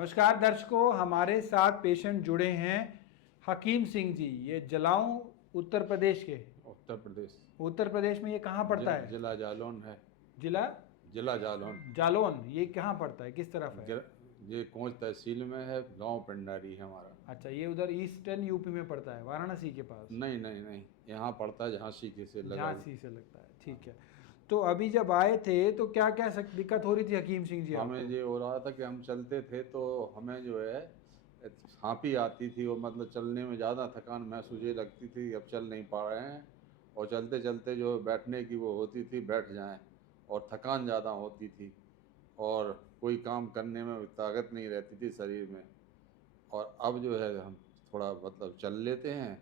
नमस्कार दर्शकों, हमारे साथ पेशेंट जुड़े हैं हकीम सिंह जी। ये जलाऊं उत्तर प्रदेश के। उत्तर प्रदेश में ये कहाँ पड़ता है? जिला जालौन है। जिला जिला जालौन। जालौन ये कहाँ पड़ता है, किस तरफ है? ये कोंच तहसील में है, गांव पिंडारी है हमारा। अच्छा, ये उधर ईस्टर्न यूपी में पड़ता है, वाराणसी के पास? नहीं नहीं नहीं, यहाँ पड़ता है झांसी के से लगा। झांसी से लगता है, ठीक है। तो अभी जब आए थे तो क्या क्या दिक्कत हो रही थी हकीम सिंह जी हमें आपको? ये हो रहा था कि हम चलते थे तो हमें जो है हाँपी आती थी, और मतलब चलने में ज़्यादा थकान महसूस ये लगती थी, अब चल नहीं पा रहे हैं। और चलते चलते जो बैठने की वो होती थी, बैठ जाएं, और थकान ज़्यादा होती थी, और कोई काम करने में ताकत नहीं रहती थी शरीर में। और अब जो है हम थोड़ा मतलब चल लेते हैं,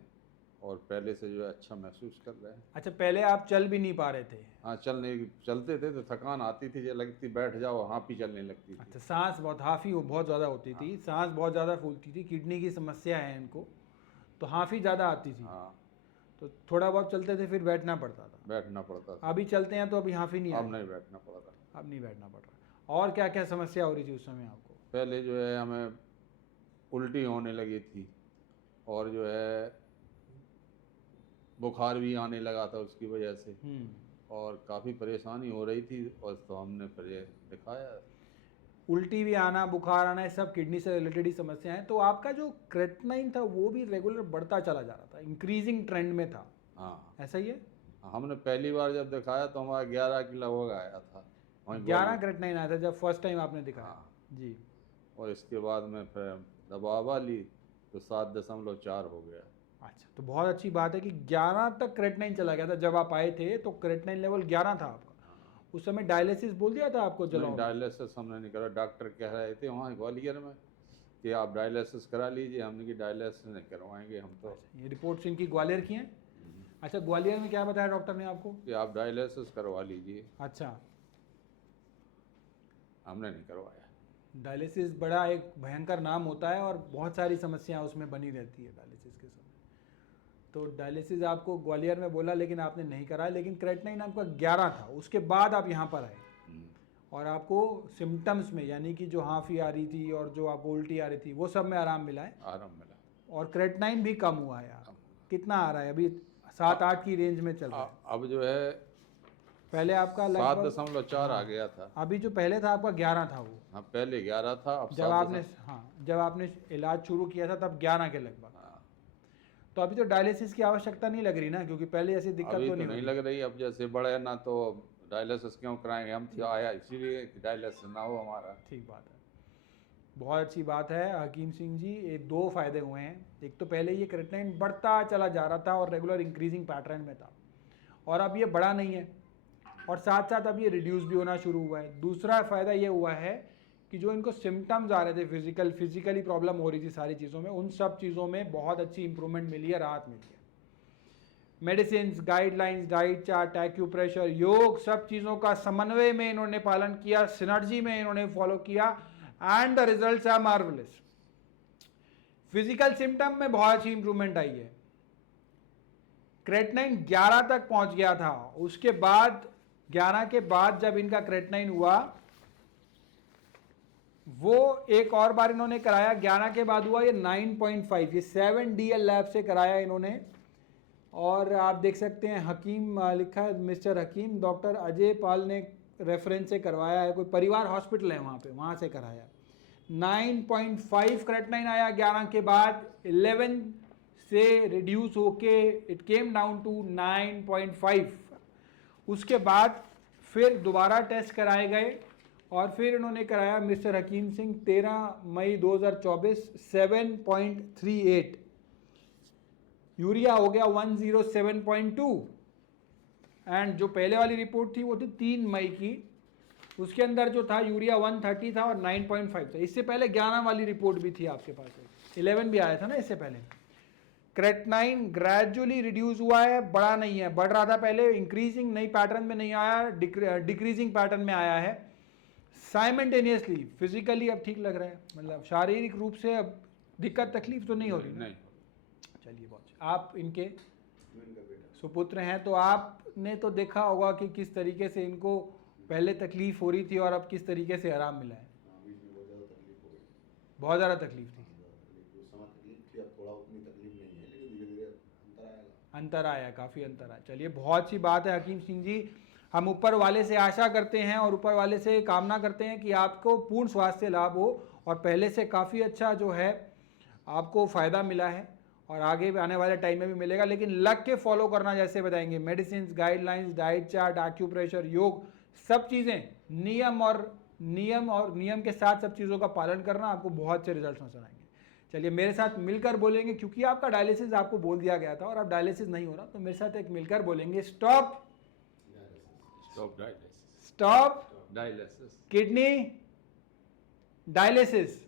और पहले से जो है अच्छा महसूस कर रहे हैं। अच्छा, पहले आप चल भी नहीं पा रहे थे? हाँ, चलते थे तो थकान आती थी, जो लगती बैठ जाओ, हाँपी चलने लगती थी। अच्छा, सांस बहुत हाफी बहुत ज़्यादा होती थी, सांस बहुत ज़्यादा फूलती थी, किडनी की समस्या है इनको, तो हाफी ज़्यादा आती थी। हाँ, तो थोड़ा बहुत चलते थे, फिर बैठना पड़ता था। बैठना पड़ता था। अभी चलते हैं तो अभी हाफी नहीं अब आती? नहीं बैठना पड़ता। अब नहीं बैठना पड़ रहा। और क्या क्या समस्या हो रही थी उस समय आपको? पहले जो है हमें उल्टी होने लगी थी, और जो है बुखार भी आने लगा था उसकी वजह से, और काफ़ी परेशानी हो रही थी, और तो हमने फिर ये दिखाया। उल्टी भी आना, बुखार आना, ये सब किडनी से रिलेटेड ही समस्या है। तो आपका जो क्रेटनाइन था वो भी रेगुलर बढ़ता चला जा रहा था, इंक्रीजिंग ट्रेंड में था? हाँ, ऐसा ही है? हमने पहली बार जब दिखाया तो हमारा 11 किलो लगभग आया था। 11 क्रेटनाइन आया था जब फर्स्ट टाइम आपने दिखाया? हाँ जी। और इसके बाद में फिर दवा ली तो 7.4 हो गया। अच्छा, तो बहुत अच्छी बात है कि 11 तक क्रेटनाइन चला गया था। जब आप आए थे तो क्रेटनाइन लेवल 11 था आपका। उस समय डायलिसिस बोल दिया था आपको? नहीं, डायलिसिस हमने नहीं करा। डॉक्टर कह रहे थे वहाँ ग्वालियर में कि आप डायलिसिस करा लीजिए। हमने कि डायलिसिस नहीं करवाएंगे हम तो। अच्छा, ये रिपोर्ट्स इनकी ग्वालियर की हैं? अच्छा, ग्वालियर में क्या बताया डॉक्टर ने आपको? कि आप डायलिसिस करवा लीजिए। अच्छा, हमने नहीं करवाया। डायलिसिस बड़ा एक भयंकर नाम होता है, और बहुत सारी समस्याएं उसमें बनी रहती है डायलिसिस के समय। तो डायलिसिस आपको ग्वालियर में बोला, लेकिन आपने नहीं कराया, लेकिन क्रेटनाइन आपका 11 था। उसके बाद आप यहाँ पर आए, और आपको सिम्टम्स में, यानी कि जो हाँफी आ रही थी और जो आपको उल्टी आ रही थी, वो सब में आराम मिला है? आराम मिला। और क्रेटनाइन भी कम हुआ है? यार कितना आ रहा है अभी? 7-8 की रेंज में चल रहा है? अब जो है पहले आपका लगभग 7.4 आ गया था। अभी जो पहले था आपका 11 था वो? हाँ, पहले 11 था, अब जब आपने इलाज शुरू किया था तब 11 के लगभग। हाँ, तो अभी तो डायलिसिस की आवश्यकता नहीं लग रही ना, क्योंकि पहले ऐसी दिक्कत अभी तो तो नहीं लग रही। अब जैसे बड़े ना तो डायलिसिस क्यों कराएंगे हम, तो आया इसीलिए कि डायलिसिस ना हो हमारा। ठीक बात है, बहुत अच्छी बात है हकीम सिंह जी। ये 2 फायदे हुए हैं। एक तो पहले ये क्रेटनाइन बढ़ता चला जा रहा था और रेगुलर इंक्रीजिंग पैटर्न में था, और अब ये बढ़ा नहीं है, और साथ साथ अब ये रिड्यूस भी होना शुरू हुआ है। दूसरा फ़ायदा ये हुआ है कि जो इनको सिम्टम्स आ रहे थे, फिजिकली प्रॉब्लम हो रही थी सारी चीज़ों में, उन सब चीज़ों में बहुत अच्छी इंप्रूवमेंट मिली है, राहत मिली है। Medicine, guidelines, diet chart, acupressure, योग, सब चीज़ों का समन्वय में इन्होंने पालन किया, सिनर्जी में इन्होंने फॉलो किया, and the results are marvellous. Physical symptom में बहुत अच्छी इंप्रूवमेंट आई है। क्रेटनाइन 11 तक पहुंच गया था, उसके बाद 11 के बाद जब इनका क्रेटनाइन हुआ, वो एक और बार इन्होंने कराया, 11 के बाद हुआ ये 9.5, ये 7 DL लैब से कराया इन्होंने। और आप देख सकते हैं हकीम लिखा है, मिस्टर हकीम, डॉक्टर अजय पाल ने रेफरेंस से करवाया है, कोई परिवार हॉस्पिटल है वहाँ पे, वहाँ से कराया। 9.5 क्रेटनाइन आया 11 के बाद, 11 से रिड्यूस होके इट केम डाउन टू 9.5। उसके बाद फिर दोबारा टेस्ट कराए गए, और फिर इन्होंने कराया मिस्टर हकीम सिंह 13 मई 2024, 7.38। यूरिया हो गया 107.2, एंड जो पहले वाली रिपोर्ट थी वो थी 3 मई की, उसके अंदर जो था यूरिया 130 था और 9.5 था। इससे पहले 11 वाली रिपोर्ट भी थी आपके पास, 11 भी आया था ना इससे पहले। क्रेटनाइन ग्रेजुअली रिड्यूस हुआ है, बढ़ा नहीं है। बढ़ रहा था पहले, इंक्रीजिंग नई पैटर्न में नहीं आया, डिक्रीजिंग पैटर्न में आया है। साइमल्टेनियसली फिजिकली अब ठीक लग रहा है, मतलब शारीरिक रूप से अब दिक्कत तकलीफ तो नहीं हो रही? नहीं। चलिए, बहुत आप इनके सुपुत्र हैं, तो आपने तो देखा होगा कि किस तरीके से इनको पहले तकलीफ हो रही थी और अब किस तरीके से आराम मिला है। बहुत ज़्यादा तकलीफ थी, उस समय तकलीफ थी, अब थोड़ा उतनी तकलीफ नहीं है, लेकिन धीरे धीरे अंतर आएगा। अंतर आया, काफ़ी अंतर आया। चलिए बहुत अच्छी बात है हकीम सिंह जी, हम ऊपर वाले से आशा करते हैं और ऊपर वाले से कामना करते हैं कि आपको पूर्ण स्वास्थ्य लाभ हो और पहले से काफ़ी अच्छा जो है आपको फ़ायदा मिला है और आगे भी आने वाले टाइम में भी मिलेगा। लेकिन लग के फॉलो करना, जैसे बताएंगे medicine, guidelines, diet chart, acupressure, योग, सब चीज़ें नियम के साथ सब चीज़ों का पालन करना, आपको बहुत अच्छे रिजल्ट नजर आएंगे। चलिए मेरे साथ मिलकर बोलेंगे, क्योंकि आपका डायलिसिस आपको बोल दिया गया था और अब डायलिसिस नहीं हो रहा, तो मेरे साथ एक मिलकर बोलेंगे, stop stop dialysis, stop dialysis, kidney dialysis.